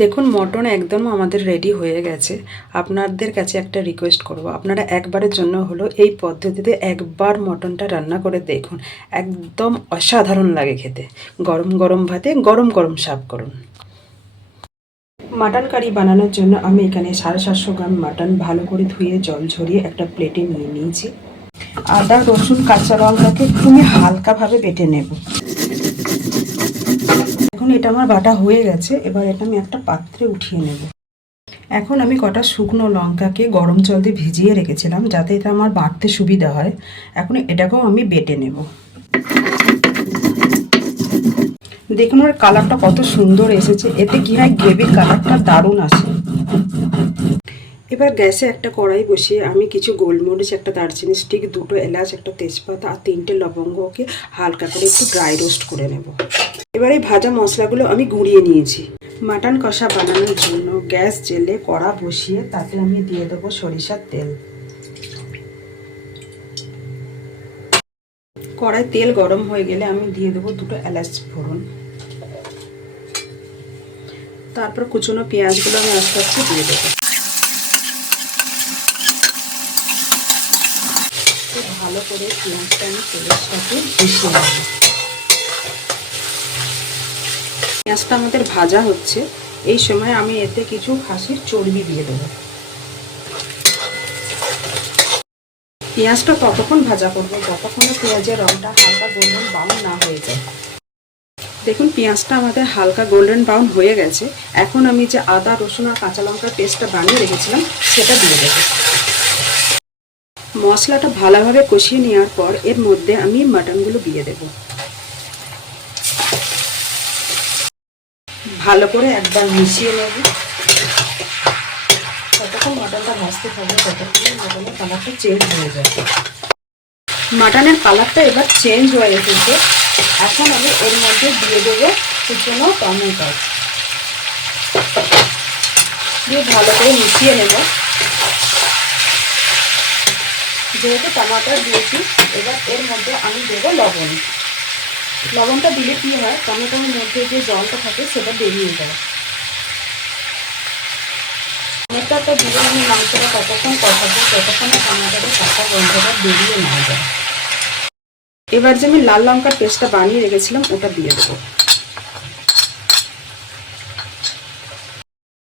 দেখুন মটন একদম আমাদের রেডি হয়ে গেছে। আপনাদের কাছে একটা রিকোয়েস্ট করব, আপনারা একবারের জন্য হলো এই পদ্ধতিতে একবার মটনটা রান্না করে দেখুন, একদম অসাধারণ লাগে খেতে। গরম গরম ভাতে গরম গরম সার্ভ করুন। মাটন কারি বানানোর জন্য আমি এখানে 750 গ্রাম মাটন ভালো করে ধুয়ে জল ঝরিয়ে একটা প্লেটে নিয়ে নিয়েছি। আদা রসুন কাঁচা লঙ্কাকে একটু হালকাভাবে বেটে নেব। এখন এটা আমার বাটা হয়ে গেছে, এবার এটা আমি একটা পাত্রে উঠিয়ে নেব। এখন আমি কটা শুকনো লঙ্কাকে গরম জল দিয়ে ভিজিয়ে রেখেছিলাম যাতে এটা আমার বাটতে সুবিধা হয়। এখন এটাকেও আমি বেটে নেব। দেখুন ওর কালারটা কত সুন্দর এসেছে, এতে কি হয় গ্রেভির কালারটা দারুণ আসে। এবার গ্যাসে একটা কড়াই বসিয়ে আমি কিছু গোলমরিচ, একটা দারচিনি স্টিক, দুটো এলাচ, একটা তেজপাতা আর 3টে লবঙ্গকে হালকা করে একটু ড্রাই রোস্ট করে নেব। এবার এই ভাজা মশলাগুলো আমি গুঁড়িয়ে নিয়েছি। মাটন কষা বানানোর জন্য গ্যাস জেলে কড়া বসিয়ে তাতে আমি দিয়ে দেবো সরিষার তেল। কড়াই তেল গরম হয়ে গেলে আমি দিয়ে দেবো দুটো এলাচ ফোড়ন। তারপর কুচনো পেঁয়াজগুলো আমি আস্তে আস্তে দিয়ে দেবো। ভালো করে পেঁয়াজটা আমি তেলের সাথে মিশিয়ে নেব। পেঁয়াজটা আমাদের ভাজা হচ্ছে, এই সময় আমি এতে কিছু খাসির চর্বি দিয়ে দেবো। পেঁয়াজটা ততক্ষণ ভাজা করবো যতক্ষণ পেঁয়াজের রঙটা হালকা গোল্ডেন ব্রাউন না হয়ে যায়। দেখুন পেঁয়াজটা আমাদের হালকা গোল্ডেন ব্রাউন হয়ে গেছে। এখন আমি যে আদা রসুন আর কাঁচা লঙ্কার পেস্টটা বানিয়ে রেখেছিলাম সেটা দিয়ে দেবো। মশলাটা ভালোভাবে কষিয়ে নেওয়ার পর এর মধ্যে আমি মাটনগুলো দিয়ে দেব। ভালো করে একবার মিশিয়ে নেব। যতক্ষণ মাটনটা ভাজতে থাকবে ততক্ষণ মাটনের কালারটা চেঞ্জ হয়ে যাবে। মাটনের কালারটা এবার চেঞ্জ হয়ে এসেছে। এখন আমি এর মধ্যে দিয়ে দেবো কুচনো টমেটো দিয়ে ভালো করে মিশিয়ে নেব। যেহেতু টমাটো দিয়েছি এবার এর মধ্যে আমি দেবো লবণ। লবণটা দিলে কী হয়, টমেটোর মধ্যে যে জলটা থাকে সেটা বেরিয়ে যায়। টমেটোটা দিয়ে আমি মাংসটা ততক্ষণ কষাবো যতক্ষণে টমেটোর কাঁচা গন্ধটা বেরিয়ে না যায়। এবার যে আমি লাল লঙ্কার পেস্টটা বানিয়ে রেখেছিলাম ওটা দিয়ে দেবো।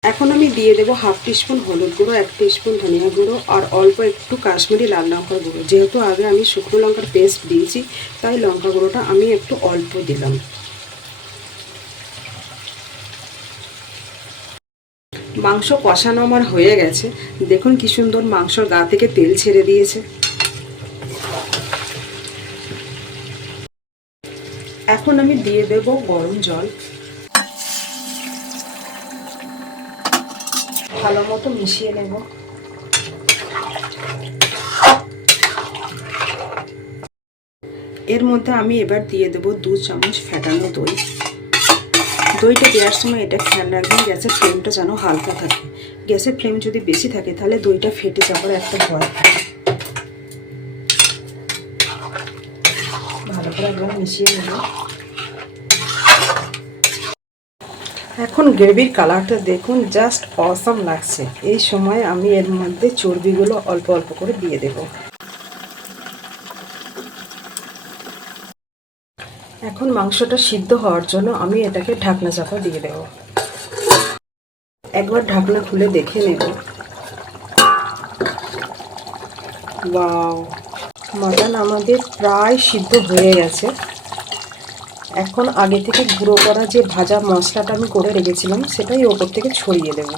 এখন আমি দিয়ে দেবো 1/2 টিস্পুন হলুদ গুঁড়ো, 1 টিস্পুন ধনিয়া গুঁড়ো আর অল্প একটু কাশ্মীরি লাল লঙ্কার গুঁড়ো। যেহেতু আগে আমি শুকনো লঙ্কার পেস্ট দিয়েছি তাই লঙ্কা গুঁড়োটা আমি একটু অল্প দিলাম। মাংস কষানো আমার হয়ে গেছে। দেখুন কি সুন্দর মাংসর গা থেকে তেল ছেড়ে দিয়েছে। এখন আমি দিয়ে দেব গরম জল। ভালো মতো মিশিয়ে নেব। এর মধ্যে আমি এবার দিয়ে দেব 2 চামচ ফেটানো দই। দইটা দেওয়ার সময় এটা খেয়াল রাখবেন গ্যাসের ফ্লেমটা যেন হালকা থাকে। গ্যাসের ফ্লেম যদি বেশি থাকে তাহলে দইটা ফেটে যাওয়ার একটা ভয় থাকে। ভালো করে একবার মিশিয়ে নেব। এখন গ্রেভির কালারটা দেখুন, জাস্ট অসাম লাগছে। এই সময় আমি এর মধ্যে চর্বিগুলো অল্প অল্প করে দিয়ে দেব। এখন মাংসটা সিদ্ধ হওয়ার জন্য আমি এটাকে ঢাকনা চাপা দিয়ে দেব। একবার ঢাকনা খুলে দেখে নেব। ওয়াও, মাটন আমাদের প্রায় সিদ্ধ হয়ে গেছে। এখন আগে থেকে গুঁড়ো করা যে ভাজা মশলাটা আমি করে রেখেছিলাম সেটাই ওপর থেকে ছড়িয়ে দেব।